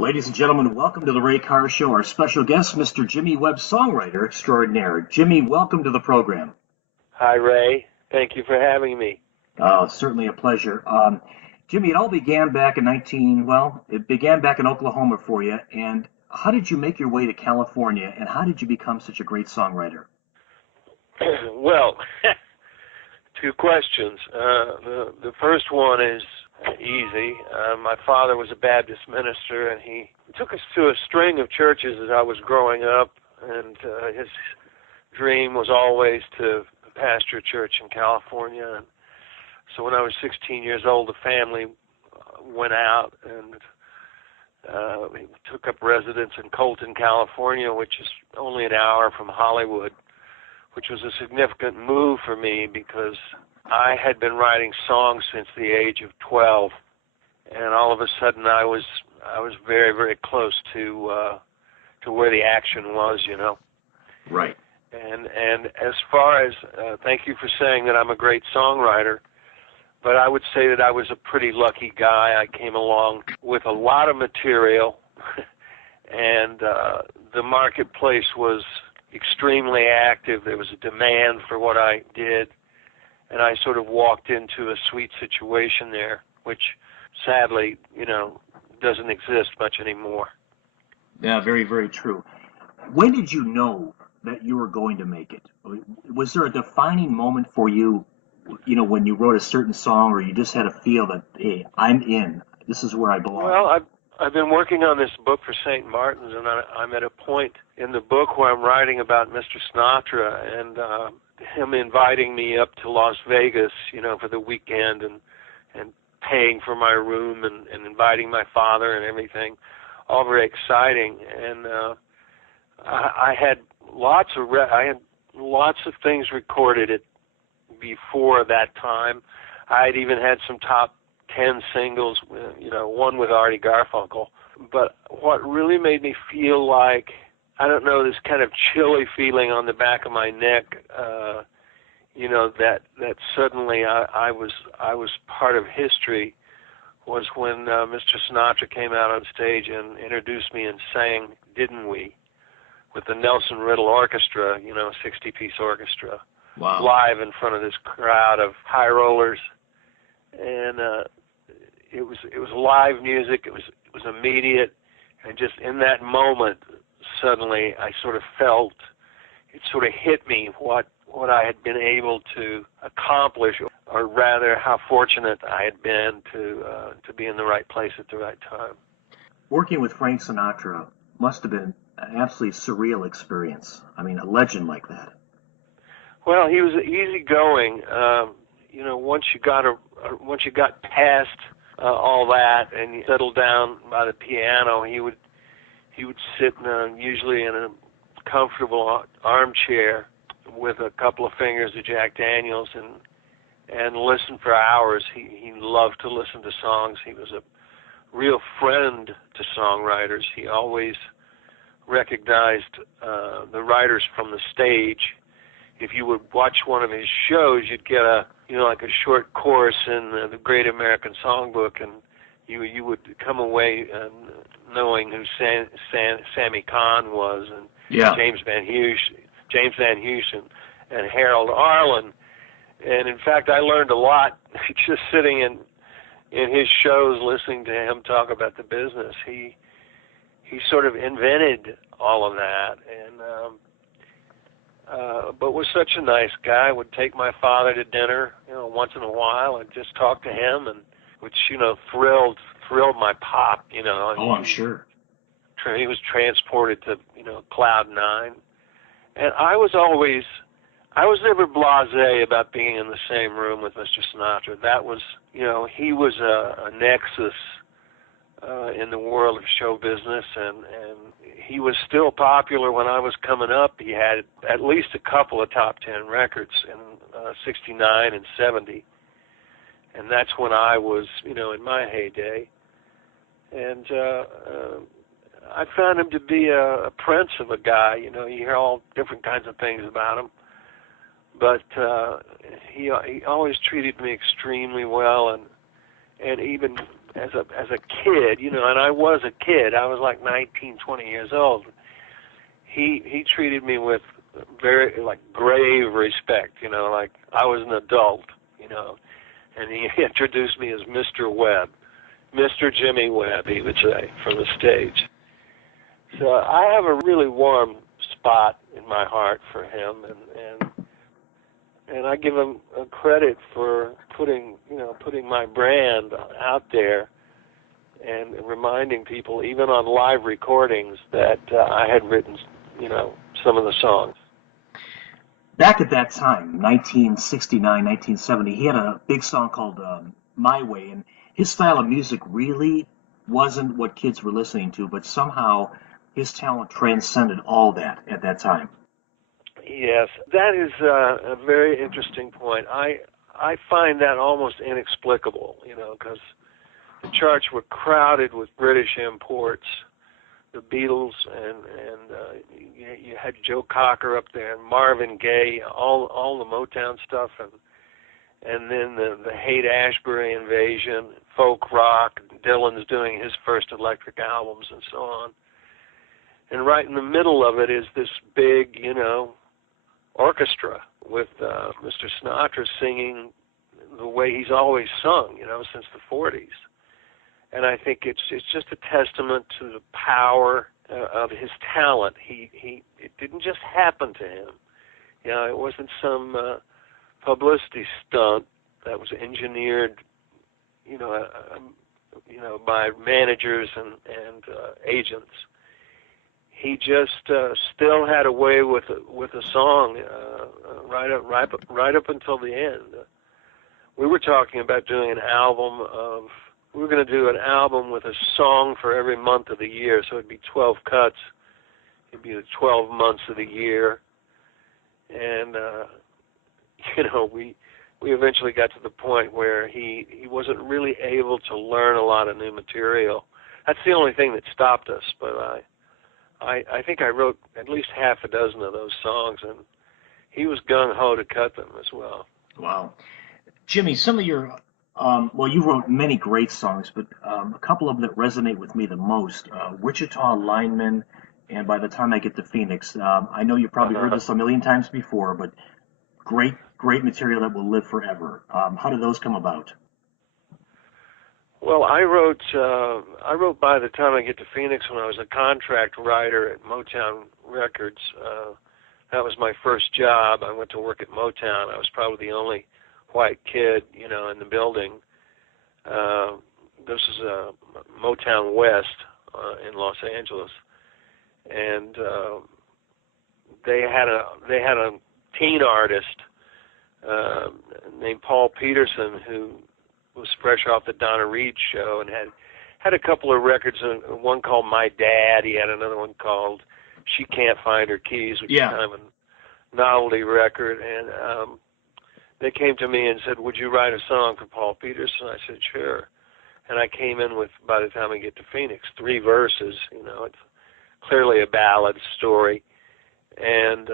Ladies and gentlemen, welcome to the Ray Carr Show. Our special guest, Mr. Jimmy Webb, songwriter extraordinaire. Jimmy, welcome to the program. Hi, Ray. Thank you for having me. Certainly a pleasure. Jimmy, it all began back in it began back in Oklahoma for you. And how did you make your way to California, and how did you become such a great songwriter? Well, two questions. The first one is easy. My father was a Baptist minister, and he took us to a string of churches as I was growing up, and his dream was always to pastor a church in California. And so when I was 16 years old, the family went out and we took up residence in Colton, California, which is only an hour from Hollywood, which was a significant move for me because I had been writing songs since the age of 12, and all of a sudden I was very, very close to where the action was, you know. Right. And as far as thank you for saying that I'm a great songwriter, but I would say that I was a pretty lucky guy. I came along with a lot of material, and the marketplace was extremely active. There was a demand for what I did, and I sort of walked into a sweet situation there, which sadly, doesn't exist much anymore. Yeah, very, very true. When did you know that you were going to make it? Was there a defining moment for you, when you wrote a certain song, or you just had a feel that, hey, I'm in, this is where I belong? Well, I've been working on this book for St. Martin's, and I'm at a point in the book where I'm writing about Mr. Sinatra and him inviting me up to Las Vegas, for the weekend and paying for my room and inviting my father and everything, all very exciting. And I had lots of things recorded before that time. I had even had some top 10 singles, one with Artie Garfunkel. But what really made me feel like, I don't know, this kind of chilly feeling on the back of my neck, that suddenly I was part of history, was when Mr. Sinatra came out on stage and introduced me and sang "Didn't We?" with the Nelson Riddle Orchestra, 60-piece orchestra. Wow. Live in front of this crowd of high rollers, and it was live music. It was immediate, and just in that moment, suddenly I sort of felt it sort of hit me what I had been able to accomplish, or rather, how fortunate I had been to be in the right place at the right time. Working with Frank Sinatra must have been an absolutely surreal experience. I mean, a legend like that. Well, he was easygoing. Once you got past all that and you settled down by the piano, he would sit usually in a comfortable armchair with a couple of fingers of Jack Daniels and listen for hours. He loved to listen to songs. He was a real friend to songwriters. He always recognized the writers from the stage. If you would watch one of his shows, you'd get like a short course in the Great American Songbook, and you would come away knowing who Sammy Cahn was, and James Van Heusen, and Harold Arlen. And in fact, I learned a lot just sitting in his shows, listening to him talk about the business. He sort of invented all of that, and but was such a nice guy. Would take my father to dinner, once in a while, and just talk to him, and which thrilled my pop. Oh, I'm sure. He was transported to cloud nine, and I was never blasé about being in the same room with Mr. Sinatra. That was, he was a nexus in the world of show business, and he was still popular when I was coming up. He had at least a couple of top 10 records in 69 and 70, and that's when I was, in my heyday. And I found him to be a prince of a guy. You hear all different kinds of things about him, but he always treated me extremely well, and even as a kid, you know, and I was a kid. I was like 19, 20 years old. He treated me with very like grave respect, you know, like I was an adult, you know, and he introduced me as Mr. Webb, Mr. Jimmy Webb, he would say, from the stage. So I have a really warm spot in my heart for him, and I give him credit for putting my brand out there and reminding people, even on live recordings, that I had written, you know, some of the songs. Back at that time, 1969, 1970, he had a big song called My Way, and his style of music really wasn't what kids were listening to, but somehow his talent transcended all that at that time. Yes, that is a very interesting point. I find that almost inexplicable, you know, because the charts were crowded with British imports, the Beatles, and you had Joe Cocker up there, and Marvin Gaye, all the Motown stuff, and then the Haight-Ashbury invasion, folk rock. Dylan's doing his first electric albums and so on. And right in the middle of it is this big, you know, orchestra with Mr. Sinatra singing the way he's always sung, you know, since the 40s. And I think it's just a testament to the power of his talent. It didn't just happen to him. You know, it wasn't some publicity stunt that was engineered, you know, by managers and agents. He just still had a way with a song right up until the end. We were talking about doing an album of. We were going to do an album with a song for every month of the year, so it'd be 12 cuts. It'd be the 12 months of the year, and you know, we eventually got to the point where he wasn't really able to learn a lot of new material. That's the only thing that stopped us. But I think I wrote at least half a dozen of those songs, and he was gung-ho to cut them as well. Wow. Jimmy, some of your, well, you wrote many great songs, but a couple of them that resonate with me the most, Wichita Lineman and By the Time I Get to Phoenix. I know you've probably heard this a million times before, but great material that will live forever. How did those come about? Well, I wrote By the Time I Get to Phoenix when I was a contract writer at Motown Records. That was my first job. I went to work at Motown. I was probably the only white kid, you know, in the building. This is Motown West in Los Angeles, and they had a teen artist named Paul Peterson who was fresh off the Donna Reed show and had a couple of records. One called My Dad. He had another one called She Can't Find Her Keys, which is kind of a novelty record, and they came to me and said, "Would you write a song for Paul Peterson?" I said, "Sure." And I came in with By the Time I Get to Phoenix, 3 verses. You know, it's clearly a ballad story. And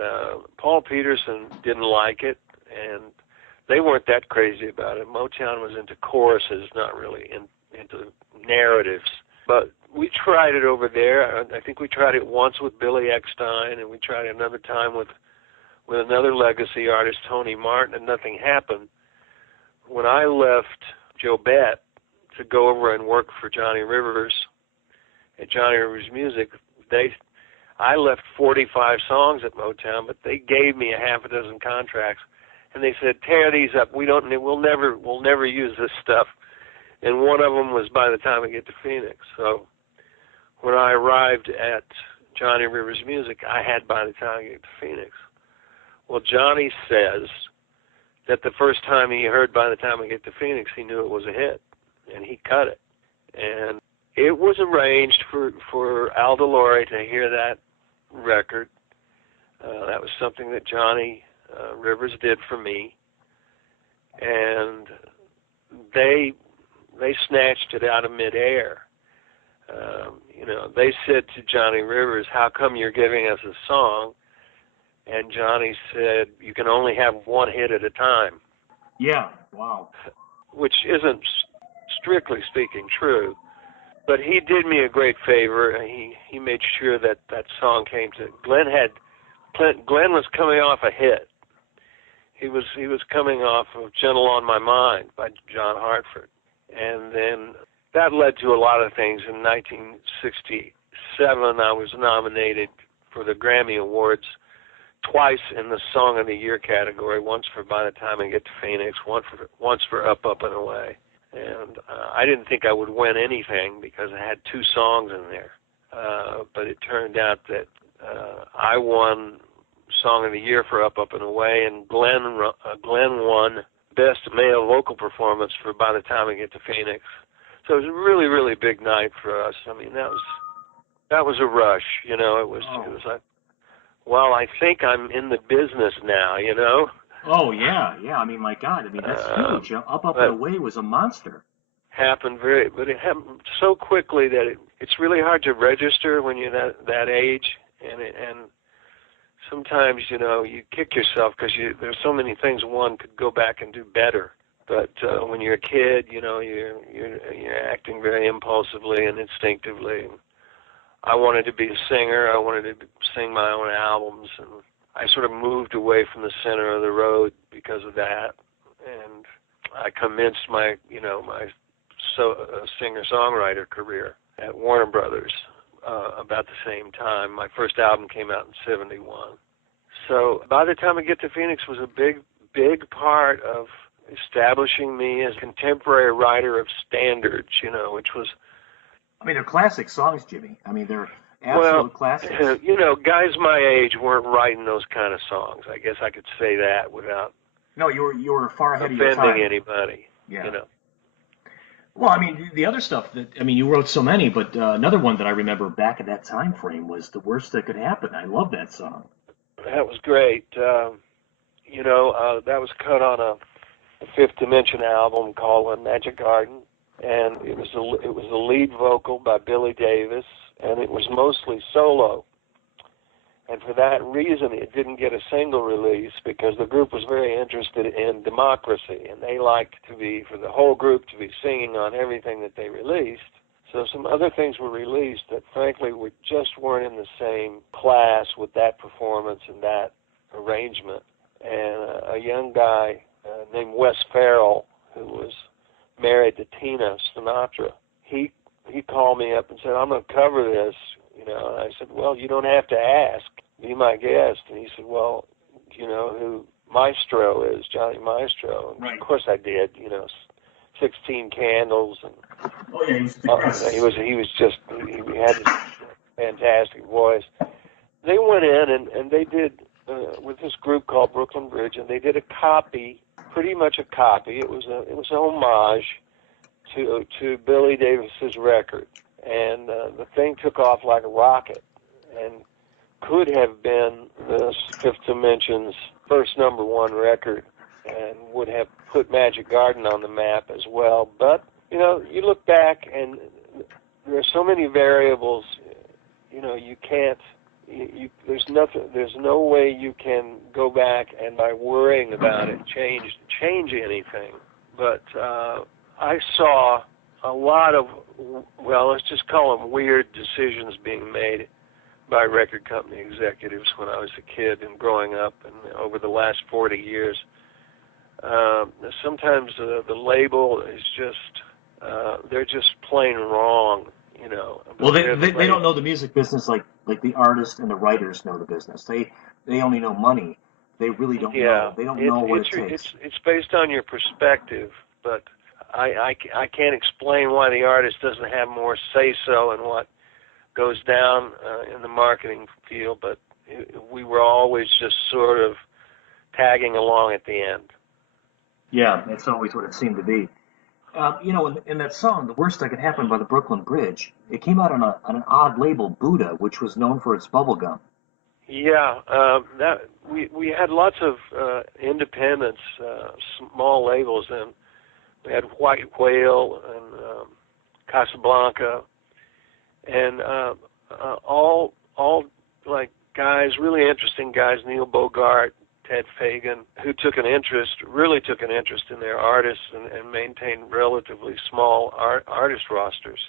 Paul Peterson didn't like it, and they weren't that crazy about it. Motown was into choruses, not really into narratives. But we tried it over there. I think we tried it once with Billy Eckstine, and we tried it another time with another legacy artist, Tony Martin, and nothing happened. When I left Joe Bett to go over and work for Johnny Rivers at Johnny Rivers Music, I left 45 songs at Motown, but they gave me a half a dozen contracts, and they said, "Tear these up. We'll never use this stuff." And one of them was By the Time I Get to Phoenix. So when I arrived at Johnny Rivers Music, I had By the Time I Get to Phoenix. Well, Johnny says that the first time he heard By the Time I Get to Phoenix, he knew it was a hit, and he cut it. And it was arranged for Al DeLore to hear that record. That was something that Johnny Rivers did for me, and they snatched it out of midair. You know, they said to Johnny Rivers, "How come you're giving us a song?" And Johnny said, "You can only have one hit at a time." Yeah, wow. Which isn't strictly speaking true. But he did me a great favor. He made sure that that song came to Glen. Glen was coming off a hit. He was coming off of "Gentle on My Mind" by John Hartford, and then that led to a lot of things. In 1967, I was nominated for the Grammy Awards twice in the Song of the Year category. Once for "By the Time I Get to Phoenix," once for "Up, Up and Away." And I didn't think I would win anything because I had two songs in there. But it turned out that I won Song of the Year for "Up, Up and Away," and Glen won Best Male Vocal Performance for "By the Time I Get to Phoenix." So it was a really, really big night for us. I mean, that was a rush, you know. It was like, well, I think I'm in the business now, you know. Oh yeah. I mean, my God. I mean, that's huge. Up, Up and Away was a monster. But it happened so quickly that it's really hard to register when you're that age, and sometimes, you know, you kick yourself because there's so many things one could go back and do better. But when you're a kid, you know, you're acting very impulsively and instinctively. I wanted to be a singer. I wanted to sing my own albums, and I sort of moved away from the center of the road because of that. And I commenced my singer-songwriter career at Warner Brothers about the same time. My first album came out in '71. So By the Time I Get to Phoenix was a big part of establishing me as a contemporary writer of standards, you know, which was... I mean, they're classic songs, Jimmy. I mean, they're absolute classics. You know, guys my age weren't writing those kind of songs. I guess I could say that without... No, you were far ahead of your time. Offending anybody, yeah. You know. Well, I mean, the other stuff you wrote so many, but another one that I remember back at that time frame was "The Worst That Could Happen." I love that song. That was great. You know, that was cut on a Fifth Dimension album called "Magic Garden," and it was the lead vocal by Billy Davis, and it was mostly solo. And for that reason, it didn't get a single release because the group was very interested in democracy, and they liked for the whole group to be singing on everything that they released. So some other things were released that, frankly, just weren't in the same class with that performance and that arrangement. And a young guy named Wes Farrell, who was married to Tina Sinatra, he called me up and said, "I'm going to cover this." You know, and I said, "Well, you don't have to ask. Be my guest." And he said, "Well, do you know who Maestro is, Johnny Maestro?" And right. Of course I did. You know, 16 Candles, and oh yeah, he had this fantastic voice. They went in and they did with this group called Brooklyn Bridge, and they did a copy, pretty much a copy. It was a homage to Billy Davis's record. And the thing took off like a rocket and could have been the Fifth Dimension's first #1 record and would have put Magic Garden on the map as well. But, you know, you look back and there are so many variables, you know, you can't, there's no way you can go back and by worrying about it change anything. But I saw a lot of, well, let's just call them weird decisions being made by record company executives when I was a kid and growing up and over the last 40 years. Sometimes the label is just, they're just plain wrong, you know. Well, they don't know the music business like the artists and the writers know the business. They only know money. They really don't know. They don't know what it takes. It's based on your perspective, but I can't explain why the artist doesn't have more say-so in what goes down in the marketing field, but we were always just sort of tagging along at the end. Yeah, that's always what it seemed to be. You know, in that song, "The Worst That Could Happen" by the Brooklyn Bridge, it came out on an odd label, Buddha, which was known for its bubblegum. Yeah, that we had lots of independents, small labels, and we had White Whale and Casablanca, and all like guys, really interesting guys, Neil Bogart, Ted Fagan, who really took an interest in their artists and maintained relatively small artist rosters.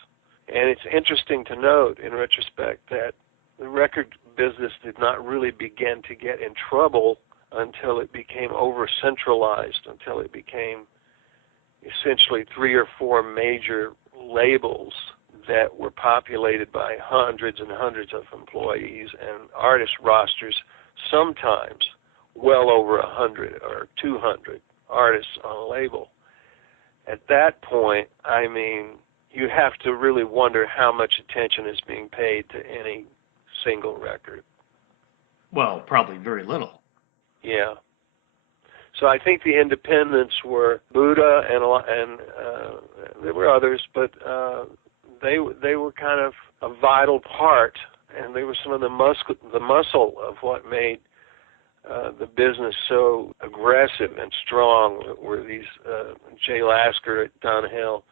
And it's interesting to note, in retrospect, that the record business did not really begin to get in trouble until it became over-centralized, until it became essentially 3 or 4 major labels that were populated by hundreds and hundreds of employees and artist rosters, sometimes well over 100 or 200 artists on a label. At that point, I mean, you have to really wonder how much attention is being paid to any single record. Well, probably very little. Yeah. So I think the independents were Buddha and there were others, but they were kind of a vital part, and they were some of the muscle of what made the business so aggressive and strong. Were these Jay Lasker at Dunhill,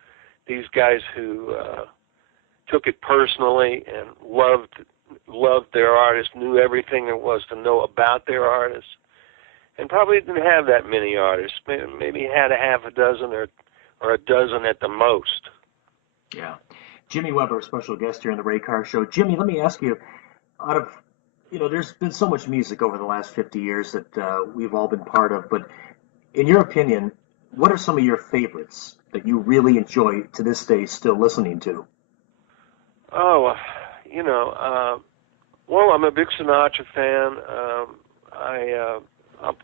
these guys who took it personally and loved their artists, knew everything there was to know about their artists, and probably didn't have that many artists. Maybe had a half a dozen or a dozen at the most. Yeah. Jimmy Webb, our special guest here on the Ray Carr Show. Jimmy, let me ask you, out of, there's been so much music over the last 50 years that we've all been part of, but in your opinion, what are some of your favorites that you really enjoy to this day still listening to? Oh, well, I'm a big Sinatra fan.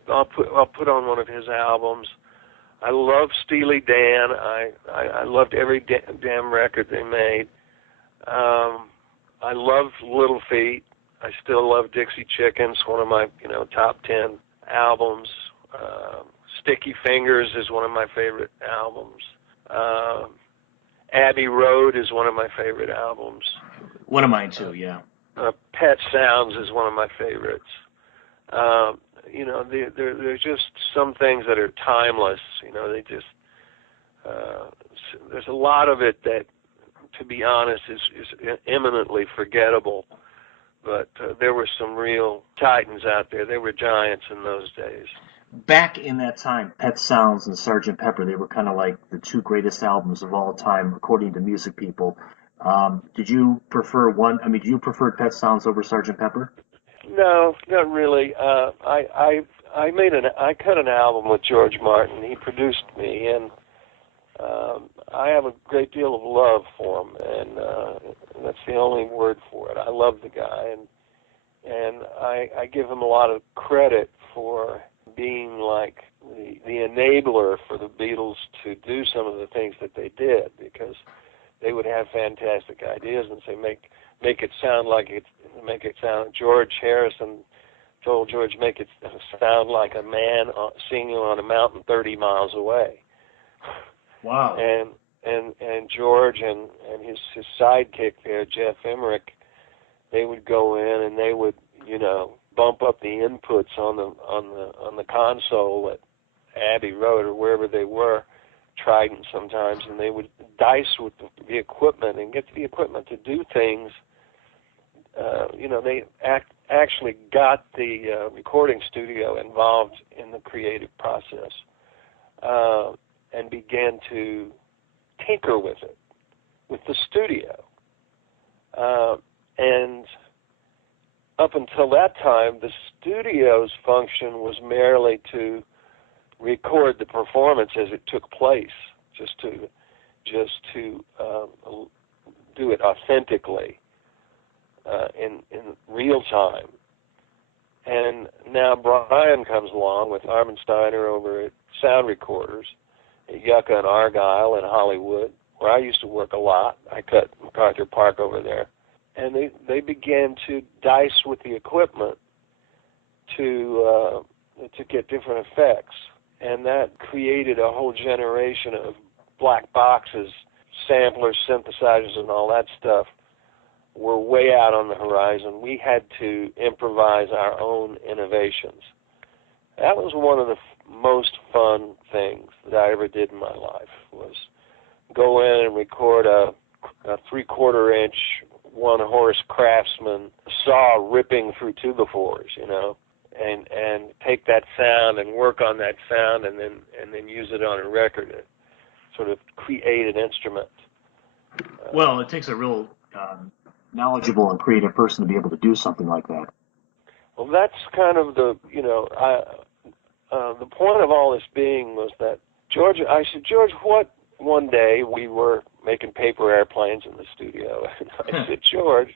I'll put on one of his albums. I love Steely Dan. I loved every damn record they made. I love Little Feat. I still love Dixie Chickens, one of my top 10 albums. Sticky Fingers is one of my favorite albums. Abbey Road is one of my favorite albums. One of mine too, yeah. Pet Sounds is one of my favorites. There's just some things that are timeless. They just there's a lot of it that, to be honest, is eminently forgettable. But there were some real titans out there. There were giants in those days. Back in that time, Pet Sounds and Sgt. Pepper, they were kind of like the 2 greatest albums of all time, according to music people. Did you prefer do you prefer Pet Sounds over Sgt. Pepper? No, not really. I cut an album with George Martin. He produced me, and I have a great deal of love for him, and that's the only word for it. I love the guy, and I give him a lot of credit for being like the enabler for the Beatles to do some of the things that they did, because they would have fantastic ideas and say make it sound George Harrison told George, make it sound like a man singing on a mountain 30 miles away. Wow. And George and his sidekick there, Jeff Emmerich, they would go in and they would, bump up the inputs on the console at Abbey Road or wherever they were, Trident sometimes, and they would dice with the equipment and get the equipment to do things. They actually got the recording studio involved in the creative process and began to tinker with it, with the studio. And up until that time, the studio's function was merely to record the performance as it took place, just to do it authentically in real time. And now Brian comes along with Armin Steiner over at Sound Recorders at Yucca and Argyle in Hollywood, where I used to work a lot. I cut MacArthur Park over there. And they began to dice with the equipment to get different effects. And that created a whole generation of black boxes, samplers, synthesizers, and all that stuff were way out on the horizon. We had to improvise our own innovations. That was one of the most fun things that I ever did in my life, was go in and record a 3/4 inch one-horse Craftsman saw ripping through 2x4s, and take that sound and work on that sound and then use it on a record and sort of create an instrument. Well, it takes a real knowledgeable and creative person to be able to do something like that. Well, that's kind of the the point of all this being was that I said, George, what, one day we were making paper airplanes in the studio, and I said, George,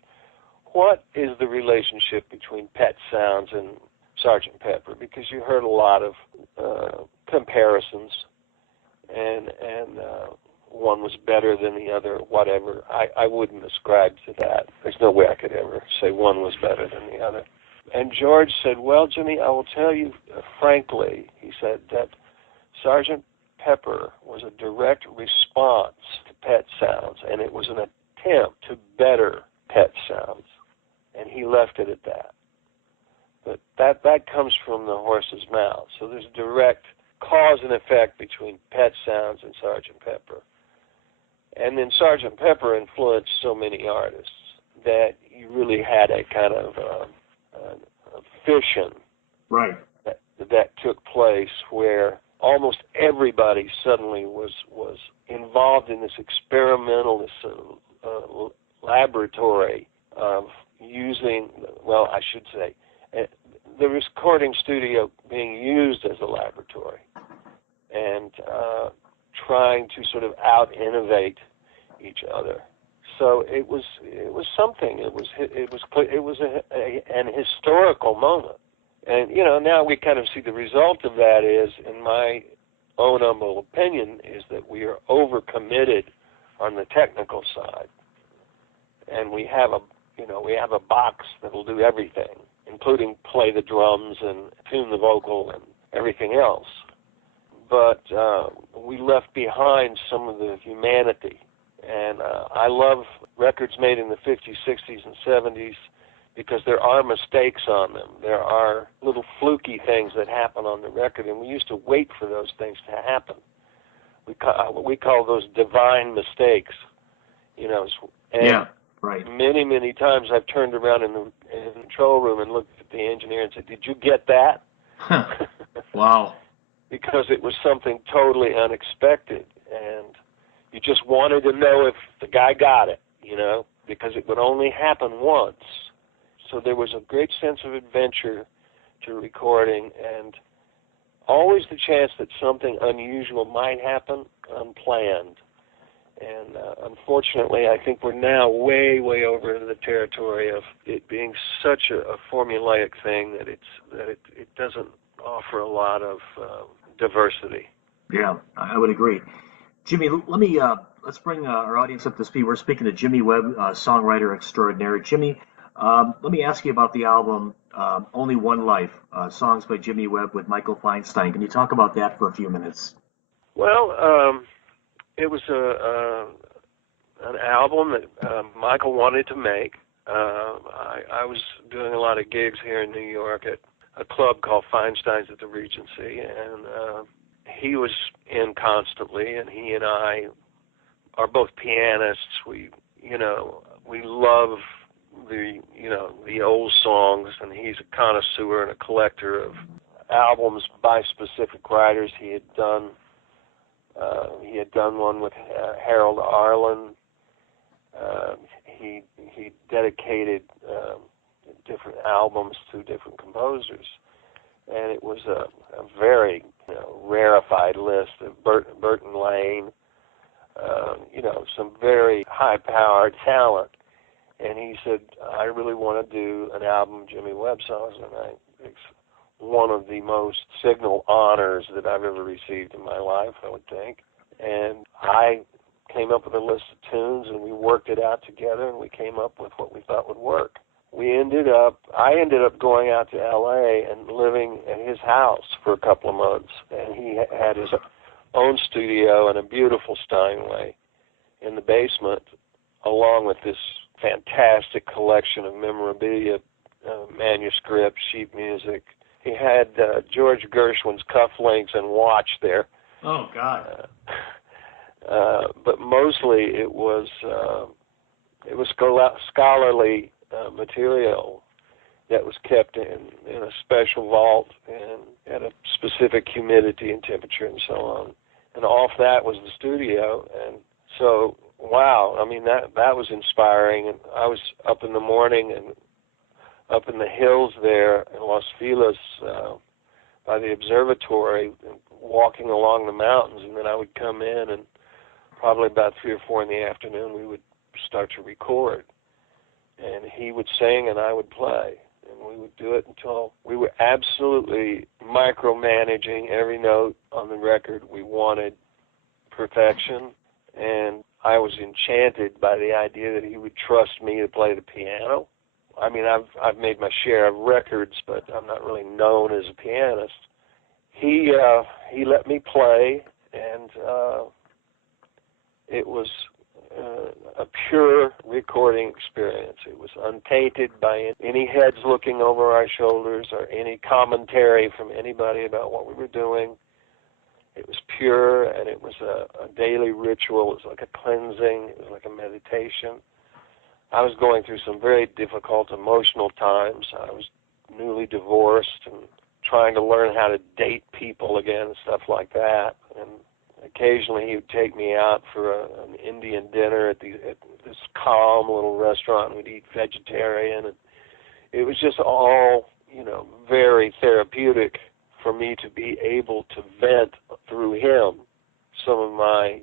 what is the relationship between Pet Sounds and Sgt. Pepper? Because you heard a lot of comparisons, and one was better than the other, whatever. I wouldn't ascribe to that. There's no way I could ever say one was better than the other. And George said, well, Jimmy, I will tell you frankly, he said, that Sgt. Pepper was a direct response to Pet Sounds, and it was an attempt to better Pet Sounds. And he left it at that. But that comes from the horse's mouth. So there's direct cause and effect between Pet Sounds and Sgt. Pepper. And then Sgt. Pepper influenced so many artists that you really had a kind of a fission, right, that took place where almost everybody suddenly was involved in this experimental, laboratory of using, well, I should say, the recording studio being used as a laboratory and trying to sort of out-innovate each other. So it was something. It was an historical moment. And, now we kind of see the result of that is, in my own humble opinion, is that we are overcommitted on the technical side. And we have a box that'll do everything, including play the drums and tune the vocal and everything else. But we left behind some of the humanity. And I love records made in the 50s, 60s, and 70s because there are mistakes on them. There are little fluky things that happen on the record, and we used to wait for those things to happen. We call those divine mistakes, And yeah, right. Many, many times I've turned around in the control room and looked at the engineer and said, "Did you get that?" Wow. Because it was something totally unexpected, and you just wanted to know if the guy got it, because it would only happen once. So there was a great sense of adventure to recording, and always the chance that something unusual might happen unplanned. And unfortunately, I think we're now way, way over the territory of it being such a formulaic thing that it doesn't offer a lot of diversity. Yeah, I would agree. Jimmy, let's bring our audience up to speed. We're speaking to Jimmy Webb, songwriter extraordinaire. Jimmy, let me ask you about the album Only One Life, songs by Jimmy Webb with Michael Feinstein. Can you talk about that for a few minutes? Well, it was an album that Michael wanted to make. I was doing a lot of gigs here in New York at a club called Feinstein's at the Regency, and he was in constantly, and he and I are both pianists. We love the old songs, and he's a connoisseur and a collector of albums by specific writers. He had done one with Harold Arlen. He dedicated different albums to different composers, and it was a very rarefied list of Burton Lane, some very high-powered talent. And he said, I really want to do an album of Jimmy Webb songs, and it's one of the most signal honors that I've ever received in my life, I would think. And I came up with a list of tunes, and we worked it out together, and we came up with what we thought would work. I ended up going out to L.A. and living at his house for a couple of months, and he had his own studio and a beautiful Steinway in the basement, along with this fantastic collection of memorabilia, manuscripts, sheet music. He had George Gershwin's cufflinks and watch there. Oh, God. But mostly it was scholarly material, that was kept in a special vault and at a specific humidity and temperature and so on. And off that was the studio. And so, wow, I mean, that was inspiring. And I was up in the morning and up in the hills there in Los Feliz by the observatory, walking along the mountains, and then I would come in, and probably about 3 or 4 in the afternoon we would start to record. And he would sing and I would play. And we would do it until we were absolutely micromanaging every note on the record. We wanted perfection, and I was enchanted by the idea that he would trust me to play the piano. I mean, I've made my share of records, but I'm not really known as a pianist. He let me play, and it was a pure recording experience. It was untainted by any heads looking over our shoulders or any commentary from anybody about what we were doing. It was pure, and it was a daily ritual. It was like a cleansing. It was like a meditation. I was going through some very difficult emotional times. I was newly divorced and trying to learn how to date people again and stuff like that. And occasionally he would take me out for an Indian dinner at this calm little restaurant, and we'd eat vegetarian. And it was just all, very therapeutic for me to be able to vent through him some of my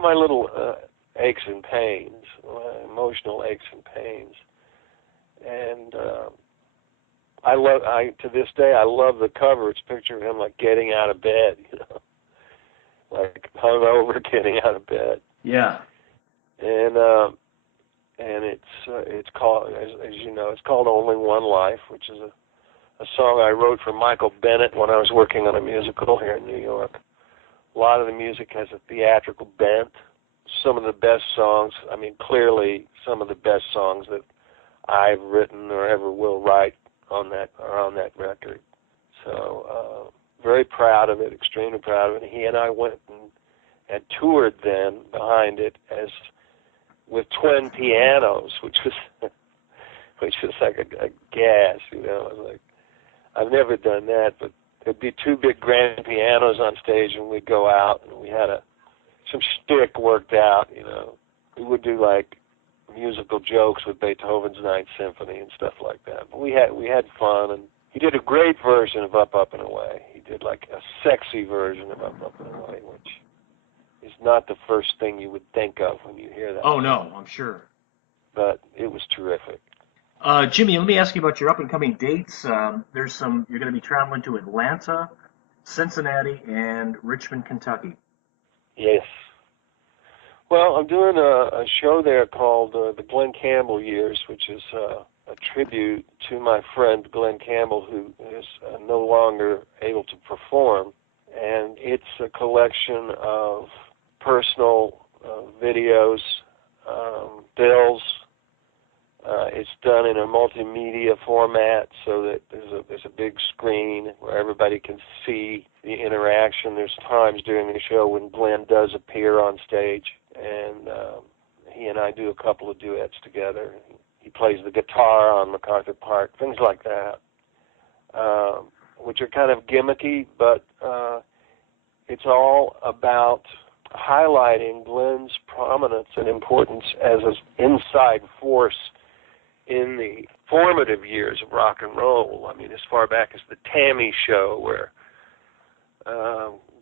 my little aches and pains, emotional aches and pains. And to this day, I love the cover. It's a picture of him like getting out of bed, like hungover getting out of bed. Yeah. And it's called, as you know, it's called Only One Life, which is a song I wrote for Michael Bennett when I was working on a musical here in New York. A lot of the music has a theatrical bent. Some of the best songs, clearly some of the best songs that I've written or ever will write are on that record. So very proud of it, extremely proud of it. He and I went and toured then behind it as with twin pianos, which was like a gas, I was like, I've never done that, but there'd be 2 big grand pianos on stage, and we'd go out, and we had some shtick worked out, We would do like musical jokes with Beethoven's Ninth Symphony and stuff like that. But we had fun, and he did a great version of Up, Up and Away. He did like a sexy version of Up, Up and Away, which is not the first thing you would think of when you hear that. Oh, no, I'm sure. But it was terrific. Jimmy, let me ask you about your up-and-coming dates. You're going to be traveling to Atlanta, Cincinnati, and Richmond, Kentucky. Yes. Well, I'm doing a show there called the Glen Campbell Years, which is a tribute to my friend Glen Campbell, who is no longer able to perform. And it's a collection of personal videos, bills. It's done in a multimedia format so that there's a big screen where everybody can see the interaction. There's times during the show when Glen does appear on stage, and he and I do a couple of duets together. He plays the guitar on MacArthur Park, things like that, which are kind of gimmicky, but it's all about highlighting Glen's prominence and importance as an inside force in the formative years of rock and roll. As far back as the Tammy Show, where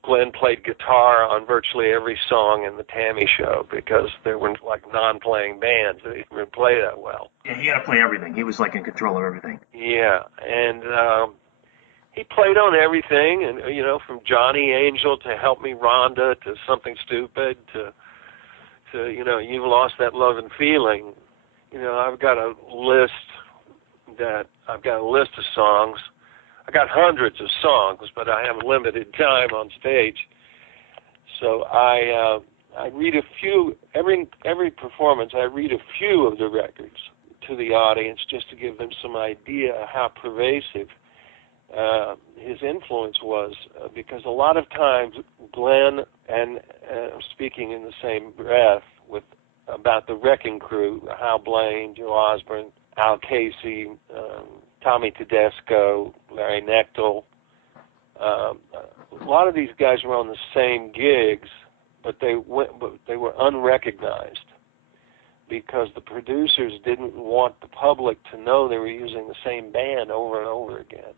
Glen played guitar on virtually every song in the Tammy Show because there were like non-playing bands that didn't even play that well. Yeah, he had to play everything. He was like in control of everything. Yeah, and he played on everything, and from Johnny Angel to Help Me Rhonda to Something Stupid to You've Lost That Love and Feeling. I've got a list of songs. I got hundreds of songs, but I have limited time on stage. So I read a few every performance. I read a few of the records to the audience just to give them some idea of how pervasive his influence was, because a lot of times Glen, and speaking in the same breath about the Wrecking Crew, Hal Blaine, Joe Osborne, Al Casey, Tommy Tedesco, Larry Knechtel. A lot of these guys were on the same gigs, but they were unrecognized because the producers didn't want the public to know they were using the same band over and over again.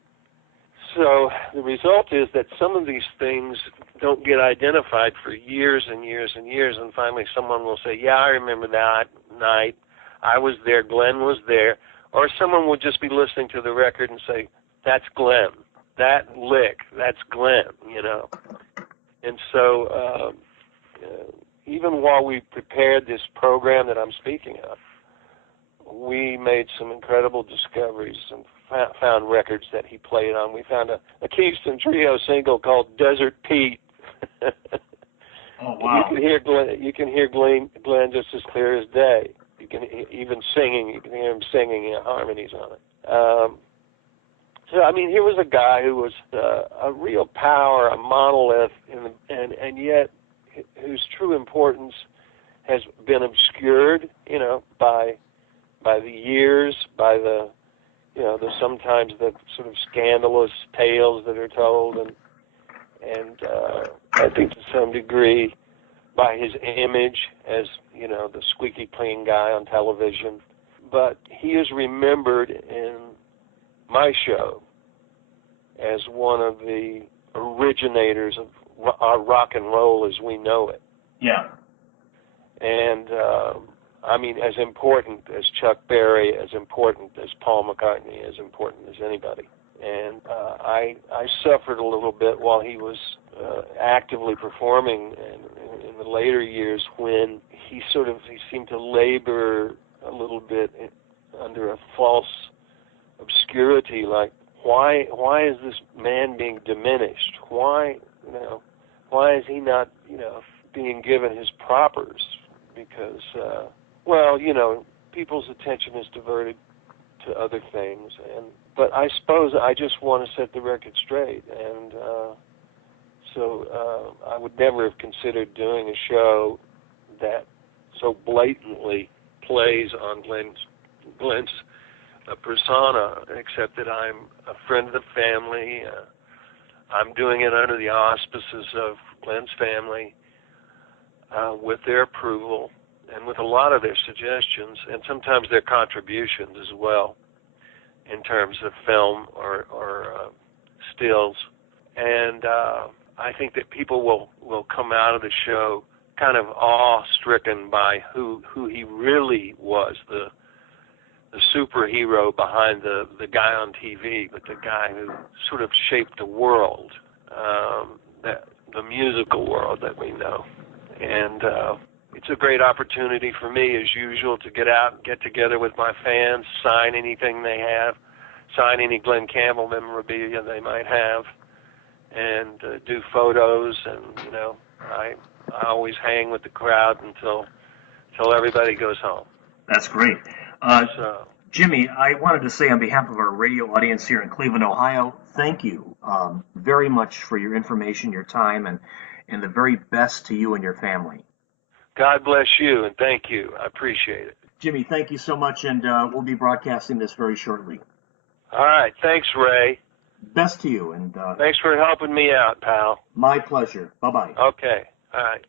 So the result is that some of these things don't get identified for years and years and years, and finally someone will say, yeah, I remember that night. I was there, Glen was there. Or someone will just be listening to the record and say, that's Glen. That lick, that's Glen, you know. And so even while we prepared this program that I'm speaking of, we made some incredible discoveries and found records that he played on. We found a Kingston Trio single called Desert Pete. Oh, wow. You can hear Glen just as clear as day. You can even singing. You can hear him singing harmonies on it. So I mean, here was a guy who was a real power, a monolith, and yet whose true importance has been obscured, you know, by the years, by the sometimes the sort of scandalous tales that are told, and I think to some degree by his image as, you know, the squeaky clean guy on television. But he is remembered in my show as one of the originators of our rock and roll as we know it. Yeah. And I mean, as important as Chuck Berry, as important as Paul McCartney, as important as anybody. And I suffered a little bit while he was actively performing in the later years, when he seemed to labor a little bit under a false obscurity, like why is this man being diminished? Why is he not, you know, being given his propers? Because well, you know, people's attention is diverted to other things, but I suppose I just want to set the record straight, and so I would never have considered doing a show that so blatantly plays on Glen's persona, except that I'm a friend of the family. I'm doing it under the auspices of Glen's family, with their approval, and with a lot of their suggestions, and sometimes their contributions as well, in terms of film or stills. And I think that people will come out of the show kind of awe-stricken by who he really was, the superhero behind the guy on TV, but the guy who sort of shaped the world, the musical world that we know. And it's a great opportunity for me, as usual, to get out and get together with my fans, sign anything they have, sign any Glen Campbell memorabilia they might have, and do photos. And, you know, I always hang with the crowd until everybody goes home. That's great. Jimmy, I wanted to say on behalf of our radio audience here in Cleveland, Ohio, thank you very much for your information, your time, and the very best to you and your family. God bless you, and thank you. I appreciate it. Jimmy, thank you so much, and we'll be broadcasting this very shortly. All right. Thanks, Ray. Best to you. And thanks for helping me out, pal. My pleasure. Bye-bye. Okay. All right.